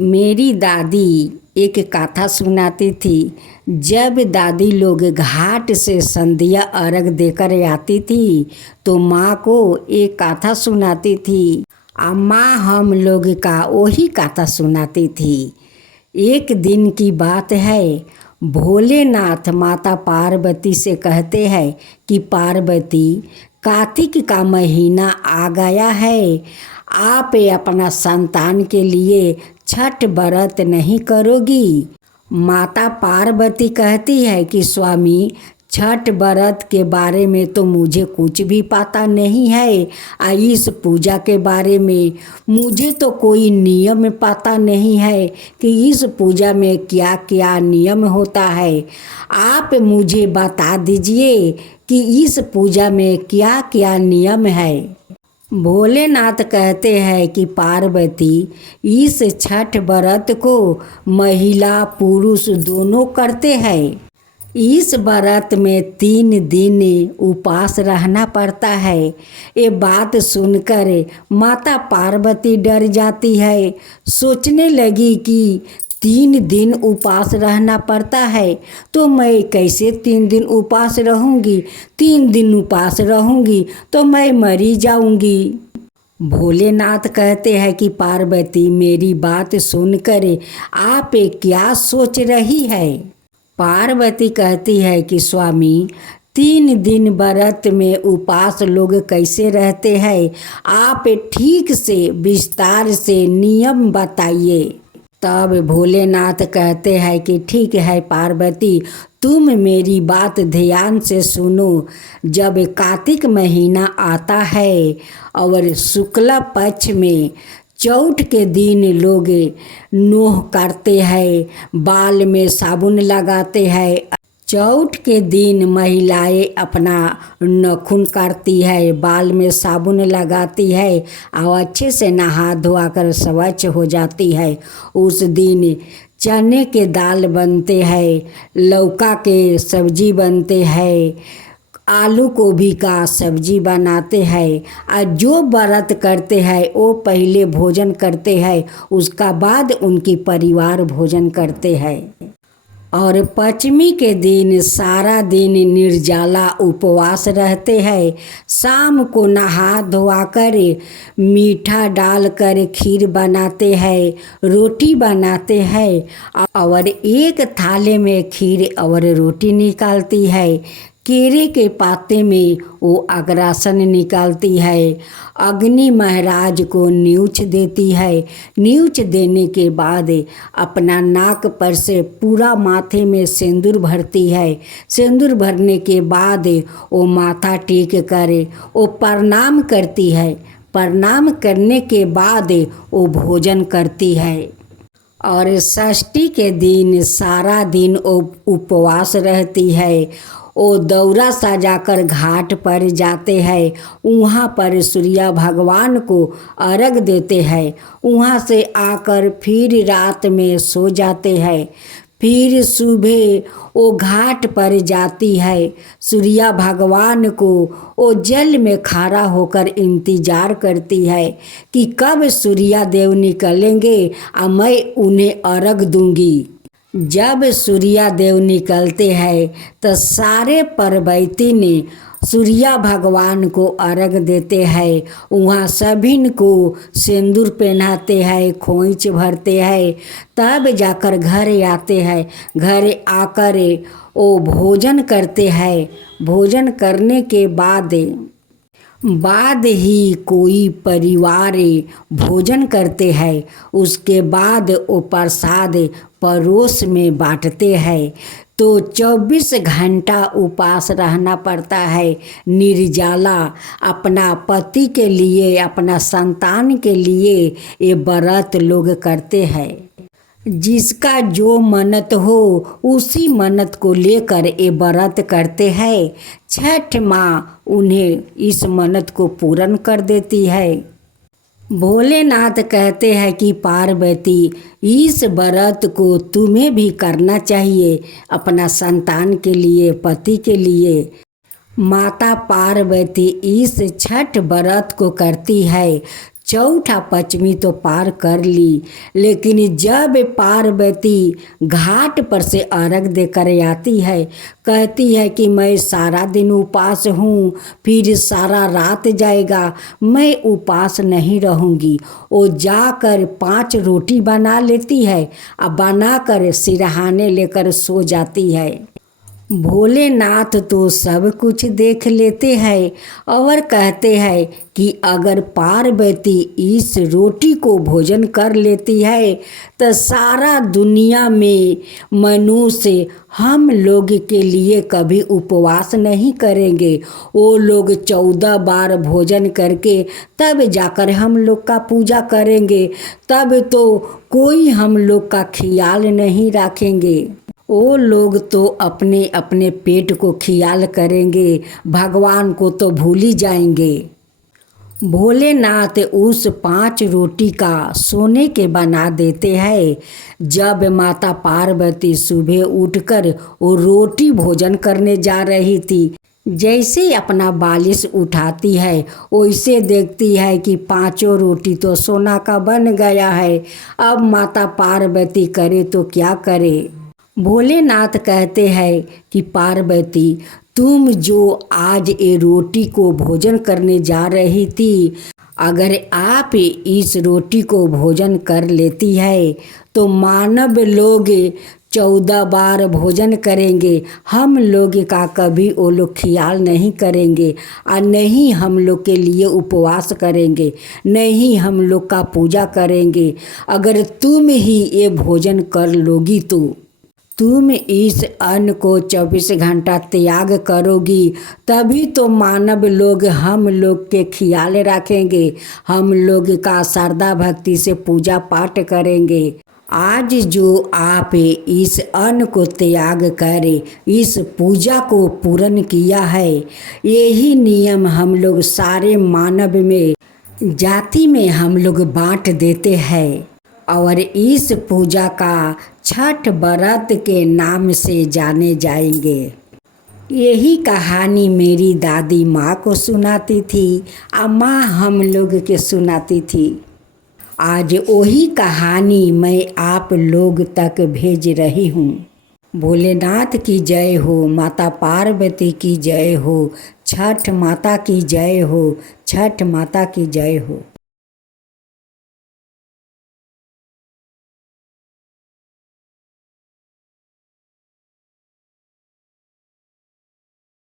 मेरी दादी एक कथा सुनाती थी। जब दादी लोग घाट से संध्या अर्घ देकर आती थी तो माँ को एक कथा सुनाती थी। माँ हम लोग का वही कथा सुनाती थी। एक दिन की बात है, भोलेनाथ माता पार्वती से कहते हैं कि पार्वती, कार्तिक का महीना आ गया है, आप अपना संतान के लिए छठ व्रत नहीं करोगी। माता पार्वती कहती है कि स्वामी, छठ व्रत के बारे में तो मुझे कुछ भी पता नहीं है। इस पूजा के बारे में मुझे तो कोई नियम पता नहीं है कि इस पूजा में क्या क्या नियम होता है। आप मुझे बता दीजिए कि इस पूजा में क्या क्या नियम है। भोलेनाथ कहते हैं कि पार्वती, इस छठ व्रत को महिला पुरुष दोनों करते हैं। इस व्रत में 3 दिन उपवास रहना पड़ता है। ये बात सुनकर माता पार्वती डर जाती है। सोचने लगी कि 3 दिन उपवास रहना पड़ता है तो मैं कैसे 3 दिन उपवास रहूँगी। 3 दिन उपवास रहूँगी तो मैं मरी जाऊँगी। भोलेनाथ कहते हैं कि पार्वती, मेरी बात सुनकर आप क्या सोच रही है। पार्वती कहती है कि स्वामी, 3 दिन व्रत में उपवास लोग कैसे रहते हैं, आप ठीक से विस्तार से नियम बताइए। तब भोलेनाथ कहते हैं कि ठीक है पार्वती, तुम मेरी बात ध्यान से सुनो। जब कार्तिक महीना आता है और शुक्ला पक्ष में चौथ के दिन लोग नोह करते हैं, बाल में साबुन लगाते हैं। चौथ के दिन महिलाएं अपना नाखून काटती है, बाल में साबुन लगाती है और अच्छे से नहा धोआ कर स्वच्छ हो जाती है। उस दिन चने के दाल बनते हैं, लौका के सब्जी बनते हैं, आलू गोभी का सब्जी बनाते हैं। और जो व्रत करते हैं वो पहले भोजन करते हैं, उसका बाद उनकी परिवार भोजन करते हैं। और पंचमी के दिन सारा दिन निर्जला उपवास रहते हैं। शाम को नहा धोआ कर मीठा डालकर खीर बनाते हैं, रोटी बनाते हैं और एक थाले में खीर और रोटी निकालती है। केरे के पाते में वो अग्रासन निकालती है। अग्नि महाराज को न्यूच देती है। न्यूच देने के बाद अपना नाक पर से पूरा माथे में सिंदूर भरती है। सिंदूर भरने के बाद वो माथा टेक कर वो प्रणाम करती है। प्रणाम करने के बाद वो भोजन करती है। और षष्ठी के दिन सारा दिन वो उपवास रहती है। वो दौरा सजाकर घाट पर जाते हैं। वहाँ पर सूर्य भगवान को अर्घ देते हैं। वहाँ से आकर फिर रात में सो जाते हैं। फिर सुबह वो घाट पर जाती है। सूर्य भगवान को वो जल में खड़ा होकर इंतजार करती है कि कब सूर्य देव निकलेंगे और मैं उन्हें अर्घ दूंगी। जब सूर्य देव निकलते हैं तो सारे पर्वती ने सूर्य भगवान को अर्घ देते हैं। वहाँ सभी को सिंदूर पहनाते हैं, खोइच भरते हैं, तब जाकर घर आते हैं। घर आकर वो भोजन करते हैं। भोजन करने के बाद ही कोई परिवार भोजन करते हैं। उसके बाद वो प्रसाद पड़ोस में बांटते हैं। तो 24 घंटा उपवास रहना पड़ता है निर्जला। अपना पति के लिए, अपना संतान के लिए ये व्रत लोग करते हैं। जिसका जो मन्नत हो उसी मन्नत को लेकर ये व्रत करते हैं। छठ माँ उन्हें इस मन्नत को पूर्ण कर देती है। भोलेनाथ कहते हैं कि पार्वती, इस व्रत को तुम्हें भी करना चाहिए, अपना संतान के लिए, पति के लिए। माता पार्वती इस छठ व्रत को करती है। चौथा पचमी तो पार कर ली, लेकिन जब पार्वती घाट पर से अर्घ देकर आती है, कहती है कि मैं सारा दिन उपास हूँ, फिर सारा रात जाएगा, मैं उपास नहीं रहूँगी। वो जाकर 5 रोटी बना लेती है और बनाकर सिरहाने लेकर सो जाती है। भोलेनाथ तो सब कुछ देख लेते हैं और कहते हैं कि अगर पार्वती इस रोटी को भोजन कर लेती है तो सारा दुनिया में मनुष्य हम लोग के लिए कभी उपवास नहीं करेंगे। वो लोग 14 बार भोजन करके तब जाकर हम लोग का पूजा करेंगे, तब तो कोई हम लोग का ख्याल नहीं रखेंगे। वो लोग तो अपने अपने पेट को ख्याल करेंगे, भगवान को तो भूल ही जाएंगे। भोलेनाथ उस 5 रोटी का सोने के बना देते हैं। जब माता पार्वती सुबह उठकर वो रोटी भोजन करने जा रही थी, जैसे अपना बालिश उठाती है वैसे देखती है कि 5 रोटी तो सोना का बन गया है। अब माता पार्वती करे तो क्या करे। भोलेनाथ कहते हैं कि पार्वती, तुम जो आज ये रोटी को भोजन करने जा रही थी, अगर आप इस रोटी को भोजन कर लेती है तो मानव लोग 14 बार भोजन करेंगे, हम लोग का कभी वो लोग ख्याल नहीं करेंगे और नहीं हम लोग के लिए उपवास करेंगे, नहीं हम लोग का पूजा करेंगे। अगर तुम ही ये भोजन कर लोगी तो तुम इस अन्न को 24 घंटा त्याग करोगी, तभी तो मानव लोग हम लोग के ख्याल रखेंगे, हम लोग का श्रद्धा भक्ति से पूजा पाठ करेंगे। आज जो आप इस अन्न को त्याग करे, इस पूजा को पूर्ण किया है, यही नियम हम लोग सारे मानव में जाति में हम लोग बांट देते हैं और इस पूजा का छठ व्रत के नाम से जाने जाएंगे। यही कहानी मेरी दादी माँ को सुनाती थी और माँ हम लोग के सुनाती थी। आज वही कहानी मैं आप लोग तक भेज रही हूँ। भोलेनाथ की जय हो, माता पार्वती की जय हो, छठ माता की जय हो, छठ माता की जय हो।